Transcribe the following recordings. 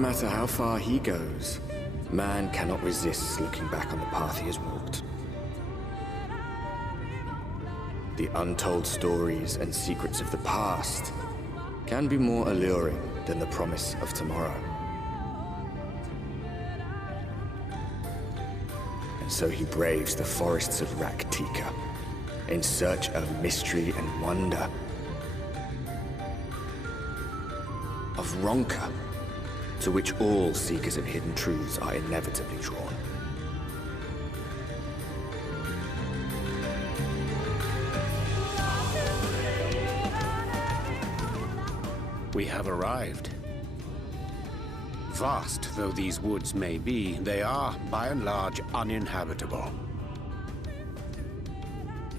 no matter how far he goes, man cannot resist looking back on the path he has walked. The untold stories and secrets of the past can be more alluring than the promise of tomorrow. And so he braves the forests of Rak'tika in search of mystery and wonder, of Ronka, to which all seekers of hidden truths are inevitably drawn. We have arrived. Vast though these woods may be, they are, by and large, uninhabitable.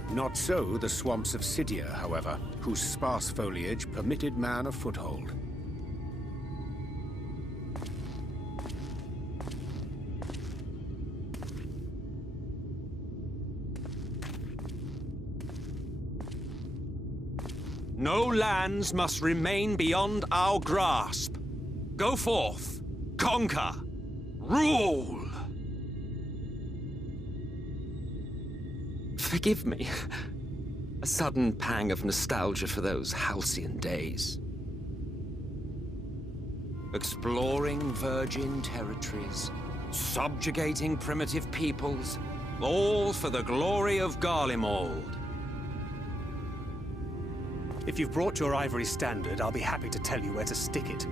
Not so the swamps of Sidia, however, whose sparse foliage permitted man a foothold. No lands must remain beyond our grasp. Go forth, conquer, rule! Forgive me. A sudden pang of nostalgia for those halcyon days. Exploring virgin territories, subjugating primitive peoples, all for the glory of Garlemald. If you've brought your ivory standard, I'll be happy to tell you where to stick it.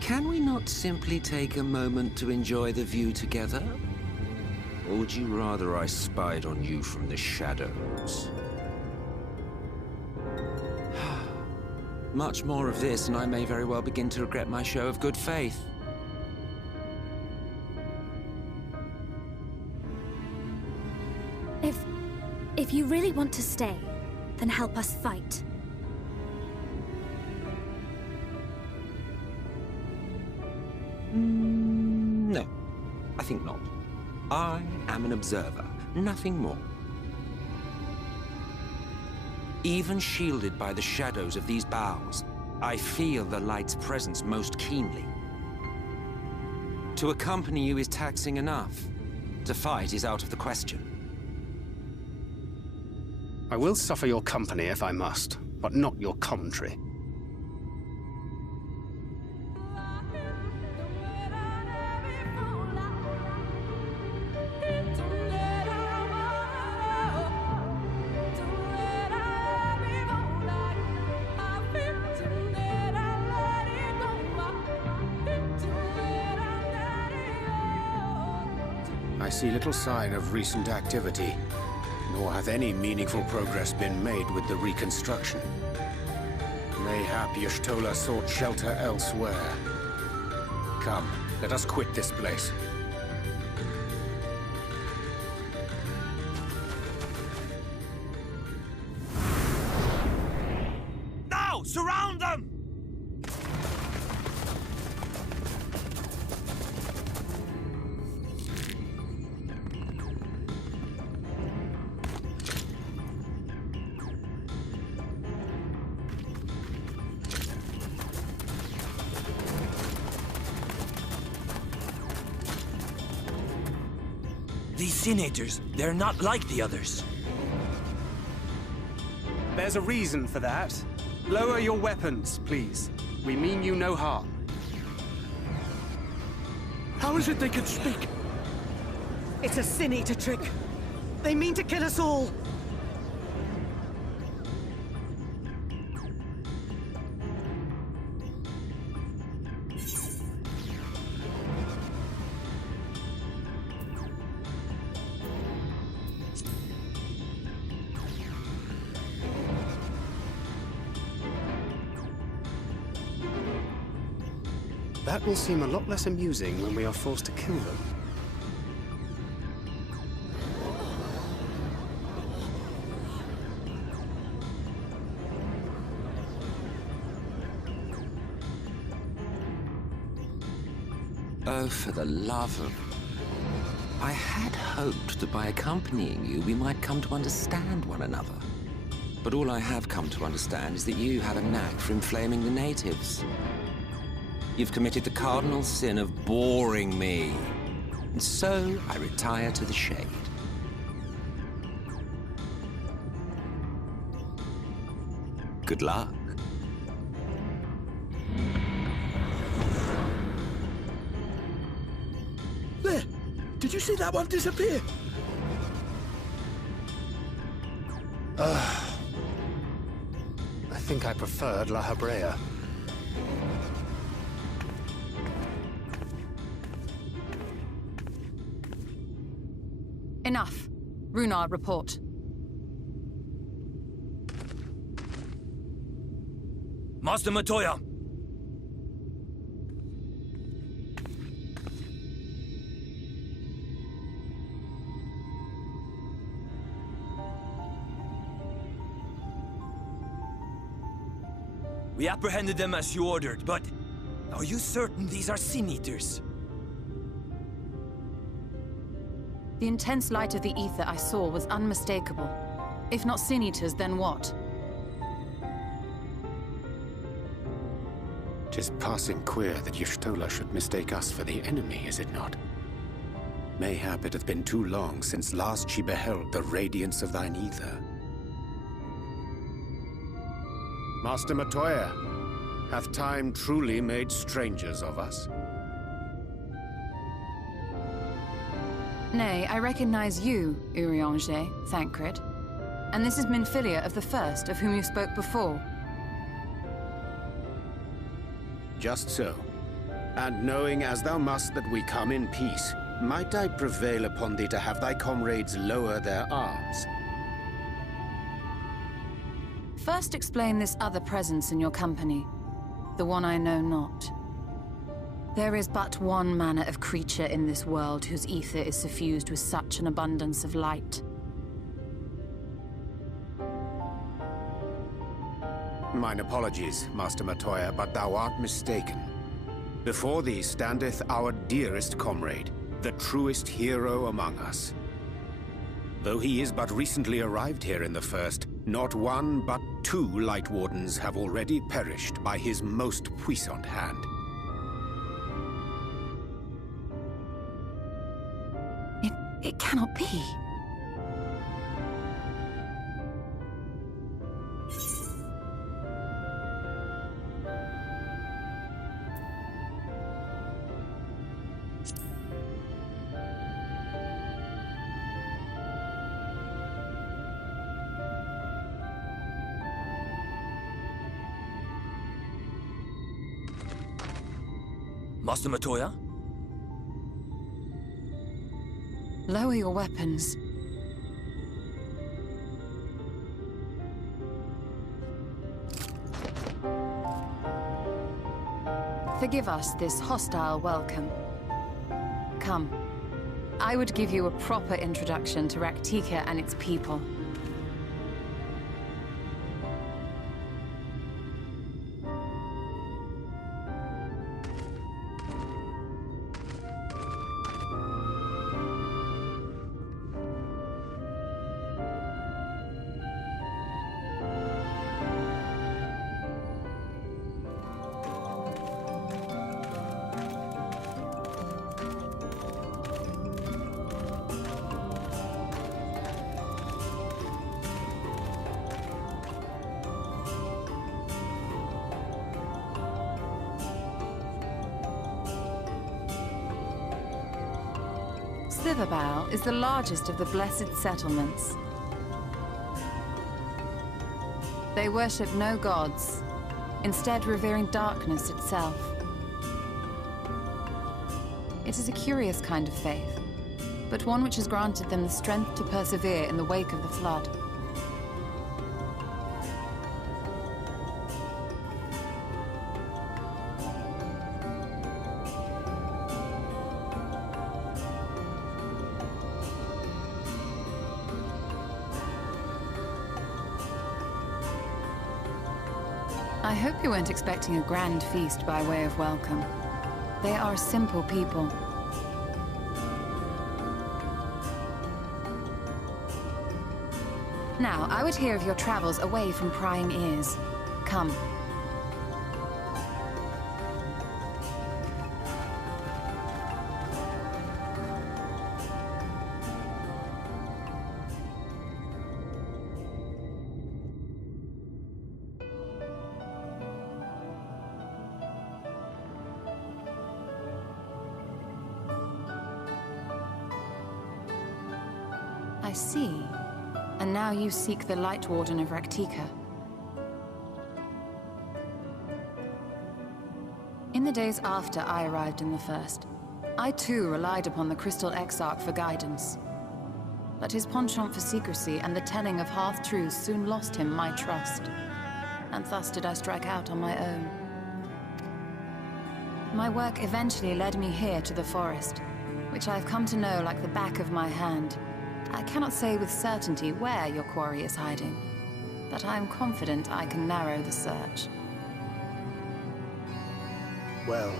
Can we not simply take a moment to enjoy the view together? Or would you rather I spied on you from the shadows? Much more of this, and I may very well begin to regret my show of good faith. If you really want to stay, then help us fight. No, I think not. I am an observer, nothing more. Even shielded by the shadows of these boughs, I feel the light's presence most keenly. To accompany you is taxing enough. To fight is out of the question. I will suffer your company if I must, but not your commentary. I see little sign of recent activity, nor hath any meaningful progress been made with the reconstruction. Mayhap Y'shtola sought shelter elsewhere. Come, let us quit this place. Now, surround them! These senators, they're not like the others. There's a reason for that. Lower your weapons, please. We mean you no harm. How is it they can speak? It's a sin-eater trick. They mean to kill us all. That will seem a lot less amusing when we are forced to kill them. Oh, for the love of... I had hoped that by accompanying you, we might come to understand one another. But all I have come to understand is that you have a knack for inflaming the natives. You've committed the cardinal sin of boring me. And so I retire to the shade. Good luck. There! Did you see that one disappear? I think I preferred La Habrea. Enough. Runar, report. Master Matoya! We apprehended them as you ordered, but are you certain these are Sin Eaters? The intense light of the ether I saw was unmistakable. If not Sin Eaters, then what? 'Tis passing queer that Y'shtola should mistake us for the enemy, is it not? Mayhap it hath been too long since last she beheld the radiance of thine ether. Master Matoya, hath time truly made strangers of us? Nay, I recognize you, Urianger, Thancred. And this is Minfilia of the First, of whom you spoke before. Just so. And knowing as thou must that we come in peace, might I prevail upon thee to have thy comrades lower their arms? First explain this other presence in your company, the one I know not. There is but one manner of creature in this world whose ether is suffused with such an abundance of light. Mine apologies, Master Matoya, but thou art mistaken. Before thee standeth our dearest comrade, the truest hero among us. Though he is but recently arrived here in the First, not one but two Light Wardens have already perished by his most puissant hand. It cannot be. Master Matoya? Lower your weapons. Forgive us this hostile welcome. Come. I would give you a proper introduction to Rak'tika and its people. Sliverbao is the largest of the Blessed Settlements. They worship no gods, instead revering darkness itself. It is a curious kind of faith, but one which has granted them the strength to persevere in the wake of the Flood. I hope you weren't expecting a grand feast by way of welcome. They are simple people. Now, I would hear of your travels away from prying ears. Come. I see. And now you seek the Light Warden of Rak'tika. In the days after I arrived in the First, I too relied upon the Crystal Exarch for guidance. But his penchant for secrecy and the telling of half-truths soon lost him my trust. And thus did I strike out on my own. My work eventually led me here to the forest, which I've come to know like the back of my hand. I cannot say with certainty where your quarry is hiding, but I am confident I can narrow the search. Well,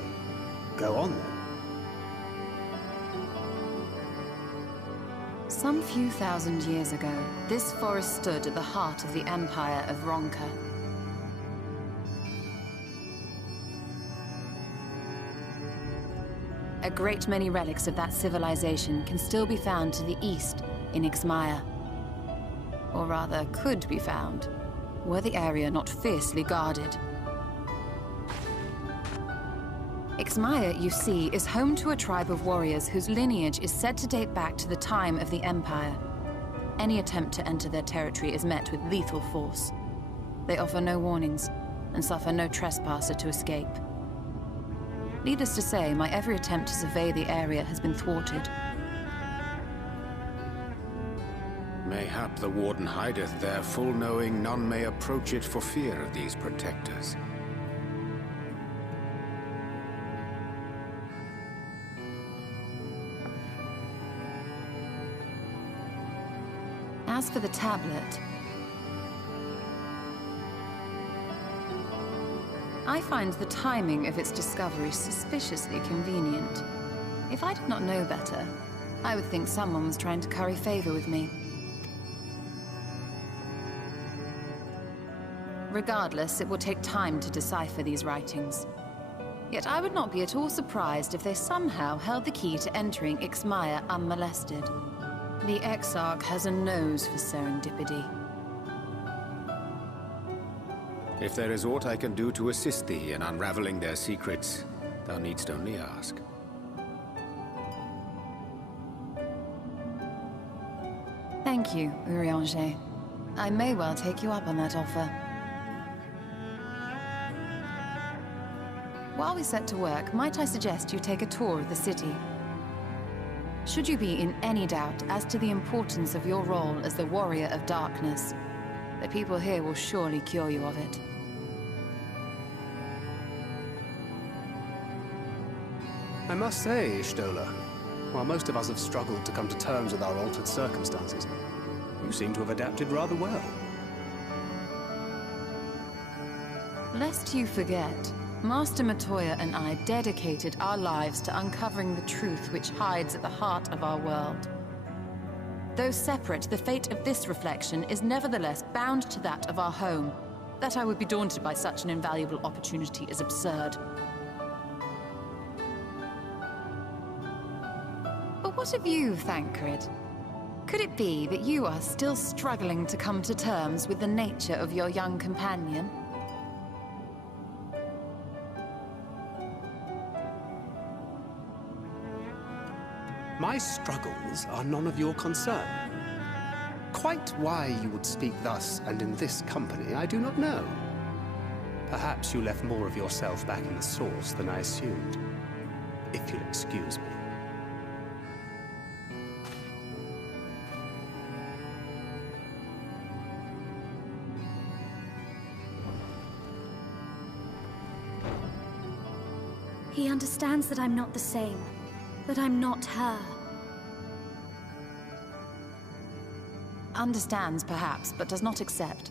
go on then. Some few thousand years ago, this forest stood at the heart of the Empire of Ronka. A great many relics of that civilization can still be found to the east in Ixmaya. Or rather, could be found, were the area not fiercely guarded. Ixmaya, you see, is home to a tribe of warriors whose lineage is said to date back to the time of the Empire. Any attempt to enter their territory is met with lethal force. They offer no warnings, and suffer no trespasser to escape. Needless to say, my every attempt to survey the area has been thwarted. Mayhap the Warden hideth there, full knowing none may approach it for fear of these protectors. As for the tablet, I find the timing of its discovery suspiciously convenient. If I did not know better, I would think someone was trying to curry favor with me. Regardless, it will take time to decipher these writings. Yet I would not be at all surprised if they somehow held the key to entering Ixmaya unmolested. The Exarch has a nose for serendipity. If there is aught I can do to assist thee in unraveling their secrets, thou needst only ask. Thank you, Urianger. I may well take you up on that offer. While we set to work, might I suggest you take a tour of the city? Should you be in any doubt as to the importance of your role as the Warrior of Darkness, the people here will surely cure you of it. I must say, Ishtola, while most of us have struggled to come to terms with our altered circumstances, you seem to have adapted rather well. Lest you forget, Master Matoya and I dedicated our lives to uncovering the truth which hides at the heart of our world. Though separate, the fate of this reflection is nevertheless bound to that of our home. That I would be daunted by such an invaluable opportunity is absurd. But what of you, Thancred? Could it be that you are still struggling to come to terms with the nature of your young companion? My struggles are none of your concern. Quite why you would speak thus and in this company, I do not know. Perhaps you left more of yourself back in the source than I assumed. If you'll excuse me. He understands that I'm not the same. That I'm not her. Understands, perhaps, but does not accept.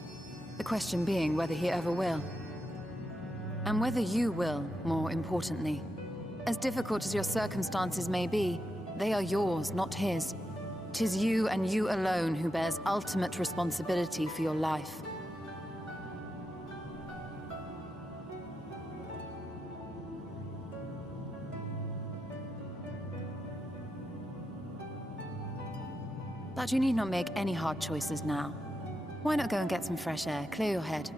The question being whether he ever will. And whether you will, more importantly. As difficult as your circumstances may be, they are yours, not his. 'Tis you and you alone who bears ultimate responsibility for your life. But you need not make any hard choices now. Why not go and get some fresh air, clear your head?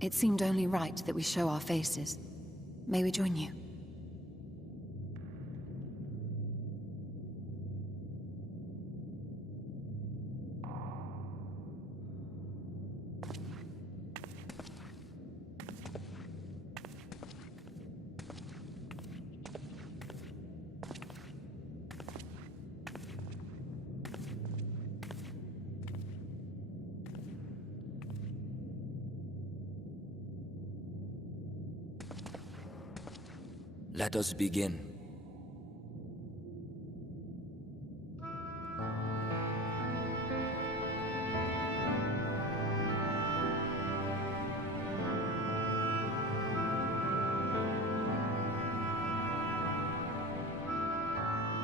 It seemed only right that we show our faces. May we join you? Let us begin.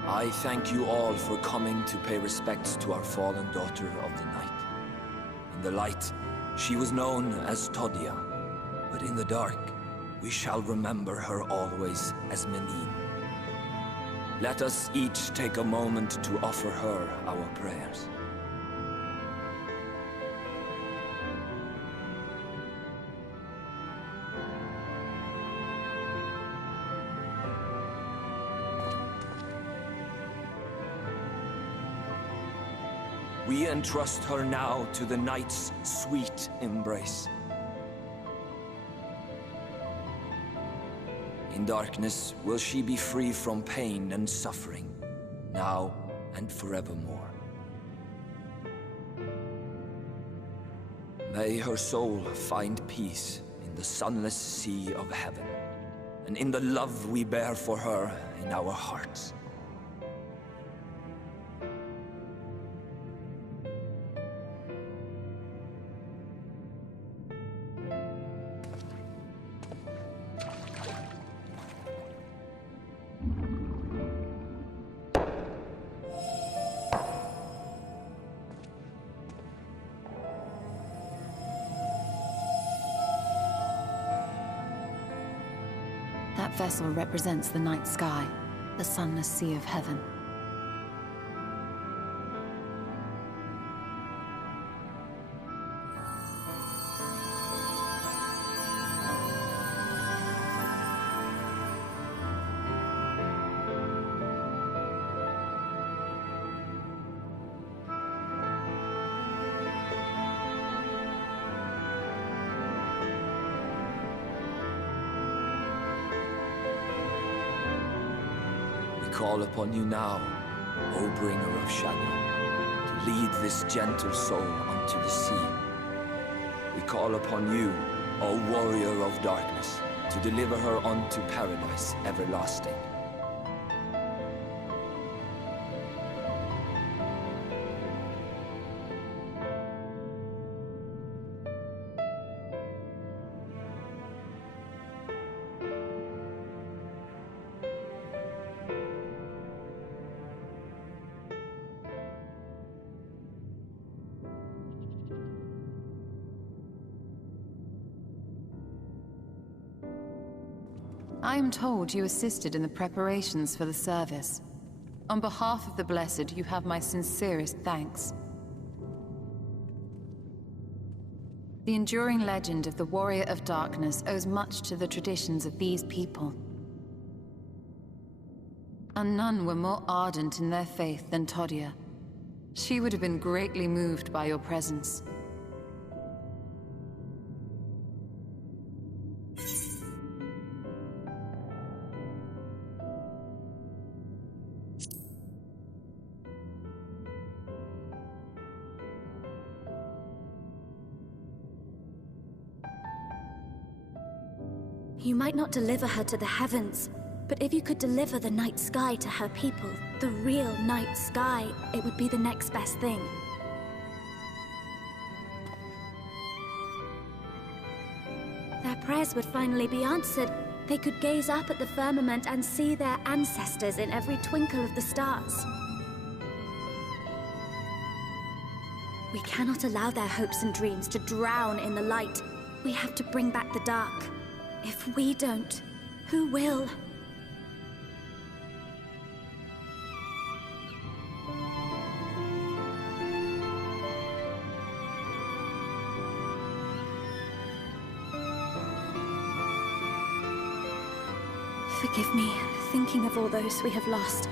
I thank you all for coming to pay respects to our fallen daughter of the night. In the light, she was known as Todia, but in the dark, we shall remember her always as Menine. Let us each take a moment to offer her our prayers. We entrust her now to the night's sweet embrace. In darkness will she be free from pain and suffering, now and forevermore. May her soul find peace in the sunless sea of heaven, and in the love we bear for her in our hearts. That vessel represents the night sky, the sunless sea of heaven. Call upon you now, O bringer of shadow, to lead this gentle soul unto the sea. We call upon you, O warrior of darkness, to deliver her unto paradise everlasting. I am told you assisted in the preparations for the service. On behalf of the Blessed, you have my sincerest thanks. The enduring legend of the Warrior of Darkness owes much to the traditions of these people. And none were more ardent in their faith than Todia. She would have been greatly moved by your presence. You might not deliver her to the heavens, but if you could deliver the night sky to her people, the real night sky, it would be the next best thing. Their prayers would finally be answered. They could gaze up at the firmament and see their ancestors in every twinkle of the stars. We cannot allow their hopes and dreams to drown in the light. We have to bring back the dark. If we don't, who will? Forgive me, thinking of all those we have lost.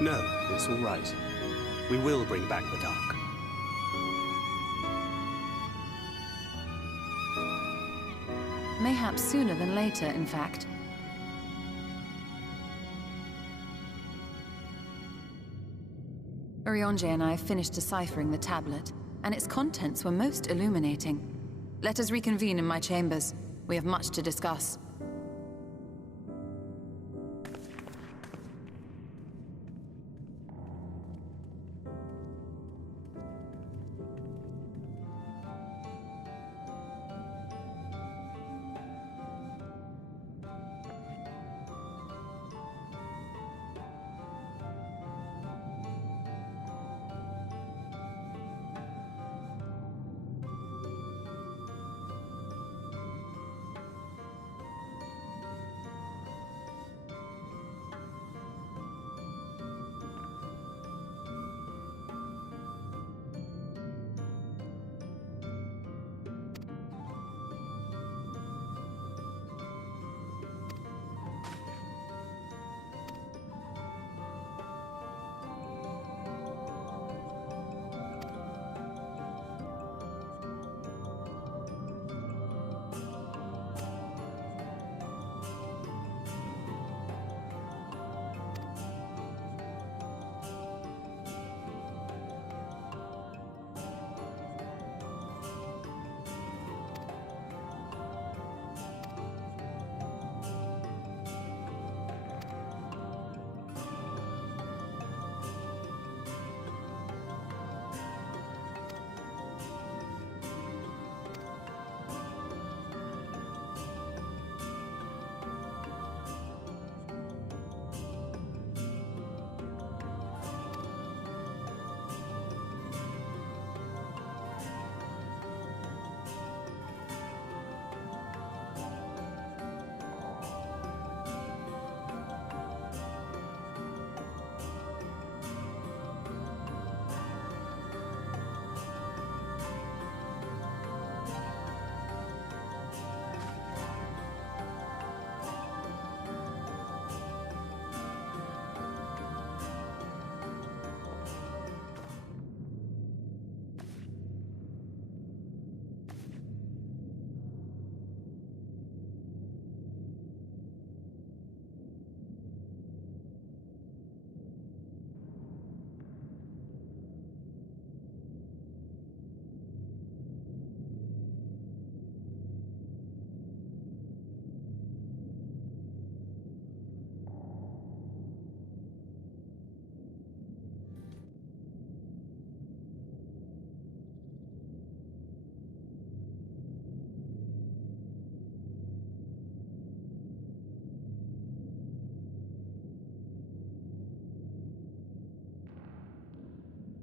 No, it's all right. We will bring back the dark. Mayhaps sooner than later, in fact. Urianger and I finished deciphering the tablet, and its contents were most illuminating. Let us reconvene in my chambers. We have much to discuss.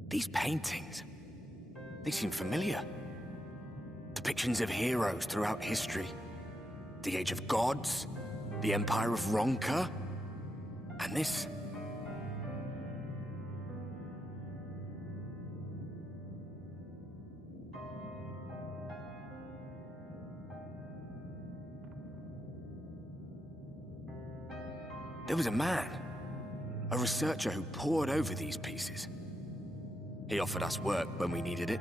These paintings, they seem familiar. Depictions of heroes throughout history. The Age of Gods, the Empire of Ronka, and this. There was a man, a researcher who pored over these pieces. He offered us work when we needed it,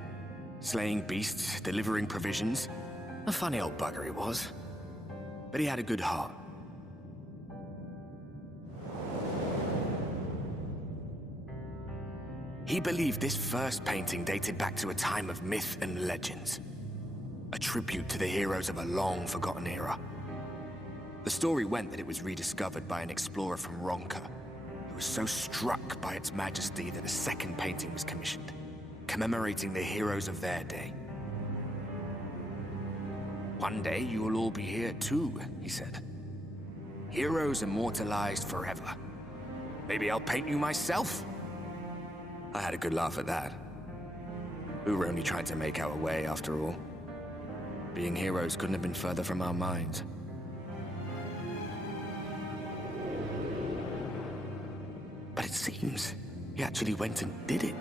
slaying beasts, delivering provisions. A funny old bugger he was, but he had a good heart. He believed this first painting dated back to a time of myth and legends, a tribute to the heroes of a long-forgotten era. The story went that it was rediscovered by an explorer from Ronka, who was so struck by its majesty that a second painting was commissioned, commemorating the heroes of their day. One day you will all be here too, he said. Heroes immortalized forever. Maybe I'll paint you myself? I had a good laugh at that. We were only trying to make our way after all. Being heroes couldn't have been further from our minds. But it seems he actually went and did it.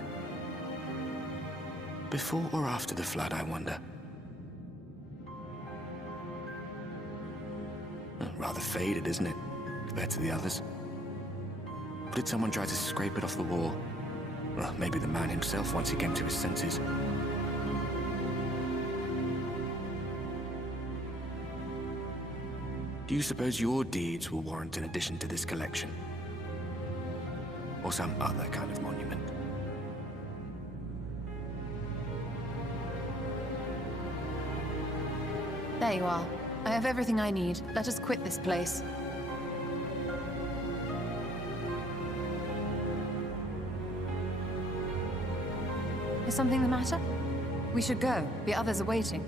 Before or after the flood, I wonder? Rather faded, isn't it? Compared to the others. Or did someone try to scrape it off the wall? Well, maybe the man himself once he came to his senses. Do you suppose your deeds will warrant an addition to this collection? Or some other kind of monument? There you are. I have everything I need. Let us quit this place. Is something the matter? We should go. The others are waiting.